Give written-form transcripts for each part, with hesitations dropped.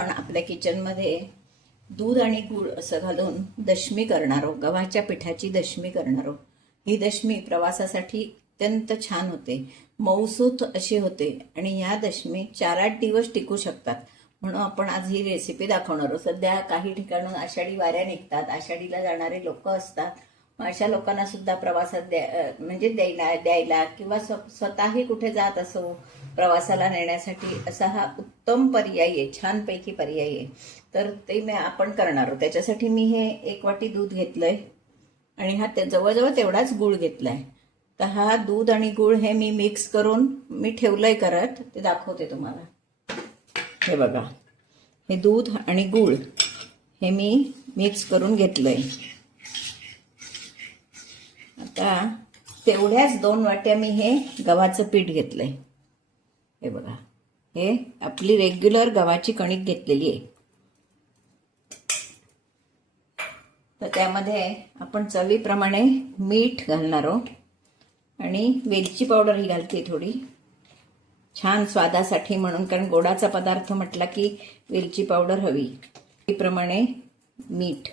आपण आपल्या किचनमध्ये दूध आणि गूळ असं घालून दशमी करणार आहोत. गव्हाच्या पिठाची दशमी करणार आहोत. ही दशमी प्रवासासाठी अत्यंत छान होते, मऊसूत अशी होते आणि या दशमी 4-8 दिवस टिकू शकतात. म्हणून आपण आज ही रेसिपी दाखवणार आहोत. सध्या काही ठिकाणून आषाढी वाऱ्या निघतात, आषाढीला जाणारे लोक असतात. अशा लोकांना सुद्धा प्रवासात द्यायला किंवा स्वतःही कुठे जात असो प्रवासाला नेण्यासाठी असा हा उत्तम पर्याय आहे, छानपैकी पर्याय आहे. तर ते आपण करणार आहोत. त्याच्यासाठी मी हे 1 वाटी दूध घेतलंय आणि हा जवळजवळ तेवढाच गूळ घेतलाय. तर हा दूध आणि गूळ हे मी मिक्स करून मी ठेवलंय करत, ते दाखवते तुम्हाला. हे बघा, हे दूध आणि गूळ हे मी मिक्स करून घेतलंय. आता तेवढ्याच 2 वाट्या मी हे गव्हाचं पीठ घेतलंय. हे बघा, हे आपली रेग्युलर गव्हाची कणिक घेतलेली आहे. तर त्यामध्ये आपण चवीप्रमाणे मीठ घालणार आहोत आणि वेलची पावडर ही घालते थोडी, छान स्वादासाठी म्हणून, कारण गोडाचा पदार्थ म्हटला की वेलची पावडर हवी. त्याप्रमाणे मीठ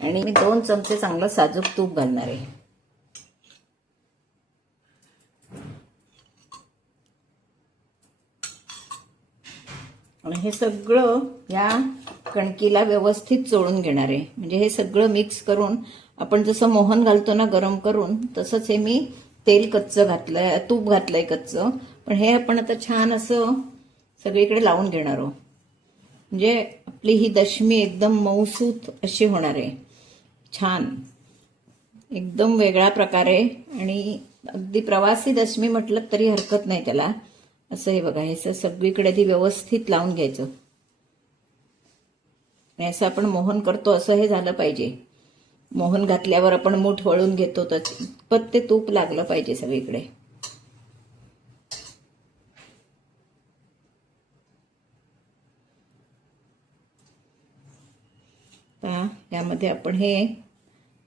आणि मी 2 चमचे चांगलं साजूक तूप घालणार आहे. आणि हे सगळं या कणकीला व्यवस्थित चोळून घेणार आहे. म्हणजे हे सगळं मिक्स करून आपण जसं मोहन घालतो ना गरम करून, तसंच हे मी तेल कच्चं घातलंय, तूप घातलंय कच्चं. पण हे आपण आता छान असं सगळीकडे लावून घेणार आहोत. म्हणजे आपली ही दशमी एकदम मऊसूत अशी होणार आहे, छान एकदम वेगळ्या प्रकारे. आणि अगदी प्रवासी दशमी म्हटलं तरी हरकत नाही त्याला. असं हे बघा, हे सगळीकडे ती व्यवस्थित लावून घ्यायचं. आणि असं आपण मोहन करतो असं हे झालं पाहिजे. मोहन घातल्यावर आपण मूठ वळून घेतो तर ते तूप लागलं पाहिजे सगळीकडे. यामध्ये आपण हे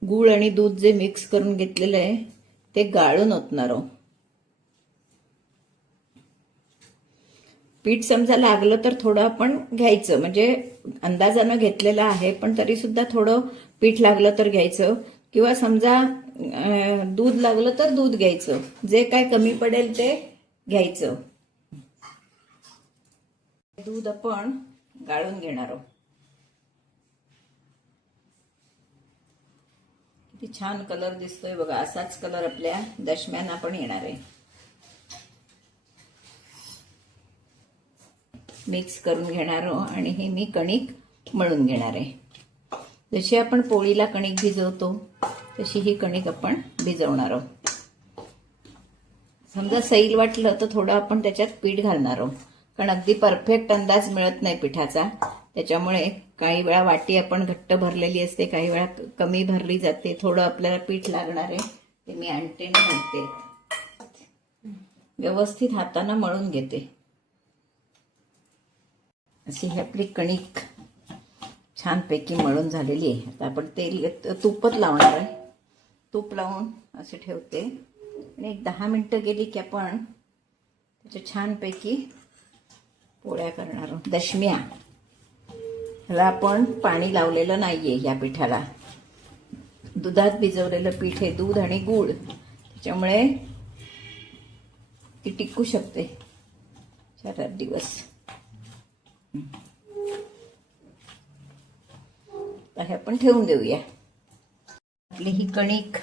गूळ आणि दूध जे मिक्स करून घेतलेलं आहे ते गाळून ओतणार आहोत. पीठ समजा लागलं तर थोडं आपण घ्यायचं, म्हणजे अंदाजानं घेतलेलं आहे, पण तरी सुद्धा थोडं पीठ लागलं तर घ्यायचं. किंवा समजा दूध लागलं तर दूध घ्यायचं, जे काय कमी पडेल ते घ्यायचं. दूध आपण गाळून घेणार आहोत. किती छान कलर दिसतोय बघा, असाच कलर आपल्या दशम्यांना पण येणार आहे. मिक्स करून घेणार आहोत आणि हे मी कणिक मळून घेणार आहे. जशी आपण पोळीला कणिक भिजवतो तशी ही कणिक आपण भिजवणार आहोत. समजा सैल वाटलं तर थोडं आपण त्याच्यात पीठ घालणार आहोत, कारण अगदी परफेक्ट अंदाज मिळत नाही पिठाचा. त्याच्यामुळे काही वेळा वाटी आपण घट्ट भरलेली असते, काही वेळा कमी भरली जाते. थोडं आपल्याला पीठ लागणार आहे, ते मी आणते आणि घालते. व्यवस्थित हाताने मळून घेते. अशी ही आपली कणिक छानपैकी मळून झालेली आहे. आता आपण तूपच लावणार आहे. तूप लावून असे ठेवते आणि 10 मिनिटं गेली की आपण त्याच्या छानपैकी पोळ्या करणार आहोत, दशम्या. ह्याला आपण पाणी लावलेलं नाहीये या पिठाला. दुधात भिजवलेलं पीठ आहे, दूध आणि गूळ, त्याच्यामुळे ती टिकू शकते 4-8 दिवस. हे आपण ठेवून देऊया. आपली ही कणिक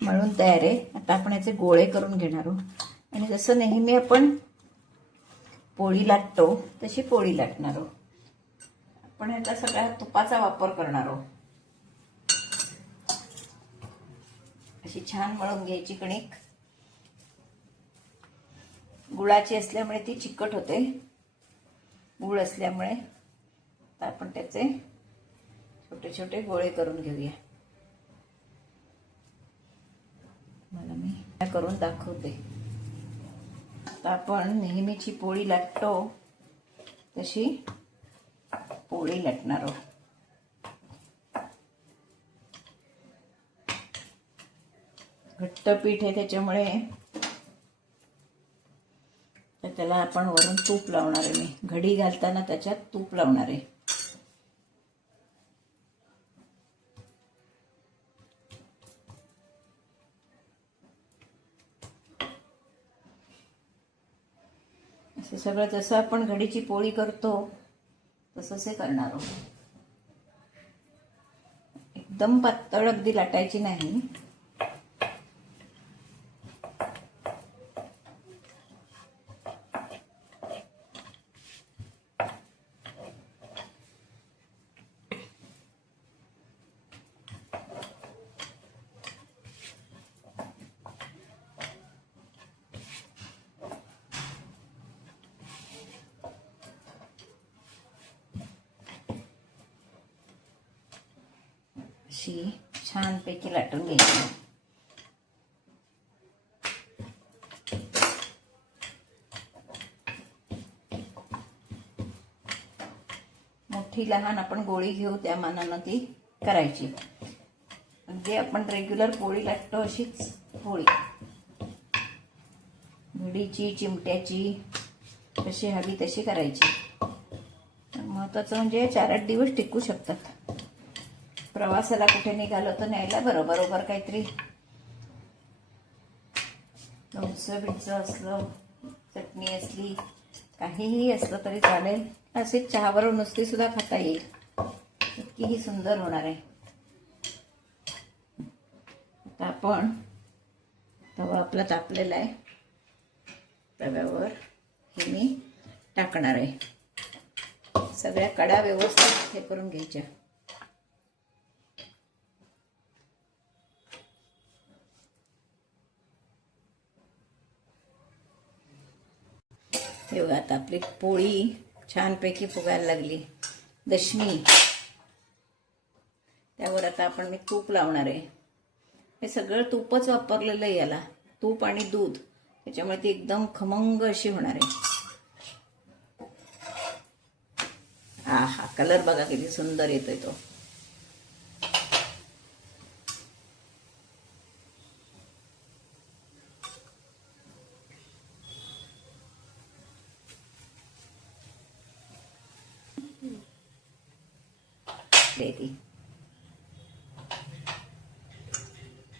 मळून तयार आहे. आता आपण याचे गोळे करून घेणार आहोत आणि जसं नेहमी आपण पोळी लाटतो तशी पोळी लाटणार आहोत. आपण याचा सगळ्या तुपाचा वापर करणार आहोत. अशी छान मळून घ्यायची कणिक. गुळाची असल्यामुळे ती चिकट होते, गूळ असल्यामुळे. आता आपण त्याचे छोटे छोटे गोळे करून घेऊया. मला मी करून दाखवते. आता आपण नेहमीची पोळी लाटतो तशी पोळी लाटणार आहोत. घट्ट पीठ आहे त्याच्यामुळे तर त्याला आपण वरून तूप लावणार आहे. मी घडी घालताना त्याच्यात तूप लावणार आहे. असं सगळं जसं आपण घडीची पोळी करतो तसंच हे करणार आहोत. एकदम पातळ अगदी लाटायची नाही. अशी छानपैकी लाटून घ्यायची. मोठी लहान आपण गोळी घेऊ त्या मानानं ती करायची. म्हणजे आपण रेग्युलर पोळी लाटतो अशीच पोळी, घडीची चिमट्याची कशी हवी तशी करायची. महत्वाचं म्हणजे 4-8 दिवस टिकू शकतात. प्रवासाला कुठे निघालो तर न्यायला बरोबर काहीतरी लोणचं बिणचं असलं, चटणी असली, काहीही असलं तरी चालेल. असे चहाबरोबर नुसती सुद्धा खाता येईल. इतकीही सुंदर होणार आहे. आता आपण तवा आपला तापलेला आहे. तव्यावर हे मी टाकणार आहे. सगळ्या कडा व्यवस्थित हे करून घ्यायच्या. हे बघा आता आपली पोळी छानपैकी फुगायला लागली. दशमी त्यावर आता आपण मी तूप लावणार आहे. हे सगळं तूपच वापरलेलं आहे याला, तूप आणि दूध, त्याच्यामुळे ती एकदम खमंग अशी होणार आहे. हा कलर बघा किती सुंदर येतोय तो.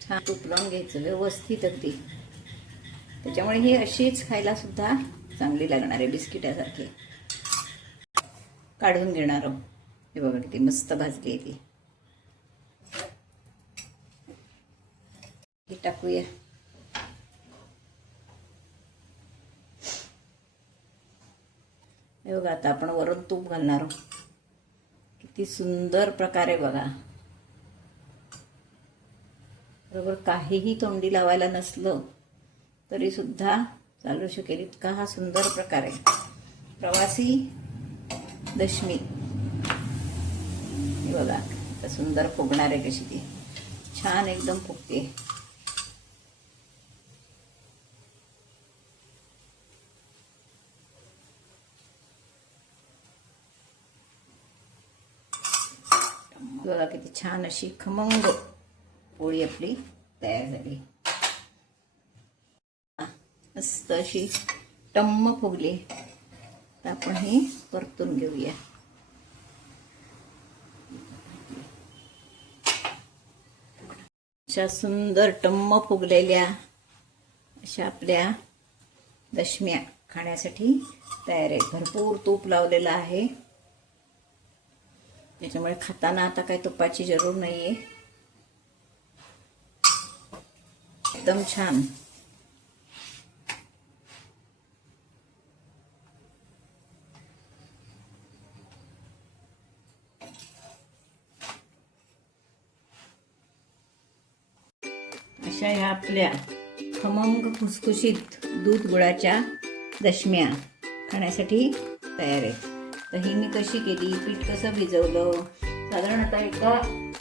छान तूप लावून घ्यायचं व्यवस्थित अगदी. त्याच्यामुळे ही अशीच खायला सुद्धा चांगली लागणार आहे, बिस्किटासारखी. काढून घेणार आहोत. हे बघा किती मस्त भाजली आहे ती. टाकूया. हे बघा आता आपण वरून तूप घालणार आहोत. किती सुंदर प्रकारे बघा. बरोबर काहीही तोंडी लावायला नसलं तरी सुद्धा चालू शकेल इतका हा सुंदर प्रकार आहे. प्रवासी दशमी हे बघा आता सुंदर फुगणार आहे. कशी ती छान एकदम फुगते. बघा किती छान अशी खमंग पोळी आपली तयार झाली. मस्त अशी टम्म फुगली. तर आपण ही परतून घेऊया. अशा सुंदर टम्म फुगलेल्या अशा आपल्या दशम्या खाण्यासाठी तयार आहे. भरपूर तूप लावलेलं आहे, त्याच्यामुळे खाताना आता काही तुपाची जरूर नाहीये. एकदम छान. अशा ह्या आपल्या खमंग खुसखुशीत दूध गुळाच्या दशम्या खाण्यासाठी तयार आहेत. तर ही मी कशी केली, पीठ कसं भिजवलं, साधारणतः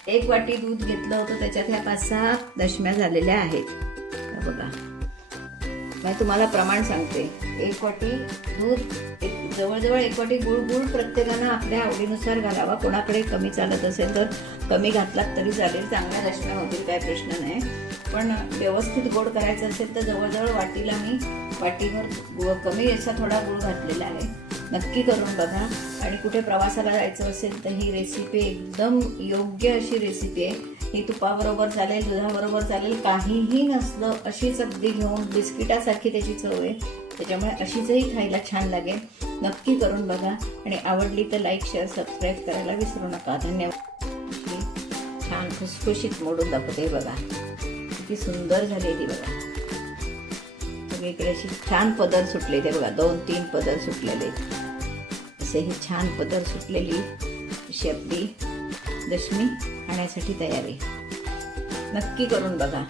एक वाटी दूध घेतलं होतं, त्याच्यात ह्या 5-6 दशम्या झालेल्या आहेत. बघा मी तुम्हाला प्रमाण सांगते. 1 वाटी दूध, जवळजवळ 1 वाटी गुळ प्रत्येकानं आपल्या आवडीनुसार घालावा. कोणाकडे कमी चालत असेल तर कमी घातलात तरी चालेल, चांगल्या दशम्या होतील, काय प्रश्न नाही. पण व्यवस्थित गोड करायचं असेल तर जवळजवळ वाटीला मी वाटीवर गुळ कमी असा थोडा गुळ घातलेला आहे. नक्की करून बघा. आणि कुठे प्रवासाला जायचं असेल तर ही रेसिपी एकदम योग्य अशी रेसिपी आहे. ही तुपाबरोबर चालेल, दुधाबरोबर चालेल, काहीही नसलं अशीच अगदी घेऊन बिस्किटासारखी त्याची चव आहे. त्याच्यामुळे अशीचही खायला छान लागेल. नक्की करून बघा आणि आवडली तर लाईक, शेअर, सबस्क्राईब करायला विसरू नका. धन्यवाद. छान खुसखुशीत मोडून दाखवते बघा, किती सुंदर झाली ती बघा. सगळीकडे अशी छान पदर सुटले ते बघा, 2-3 पदर सुटलेले. असे ही छान पदर सुटलेली अशी आपली दशमी खाण्यासाठी तयारी. नक्की करून बघा.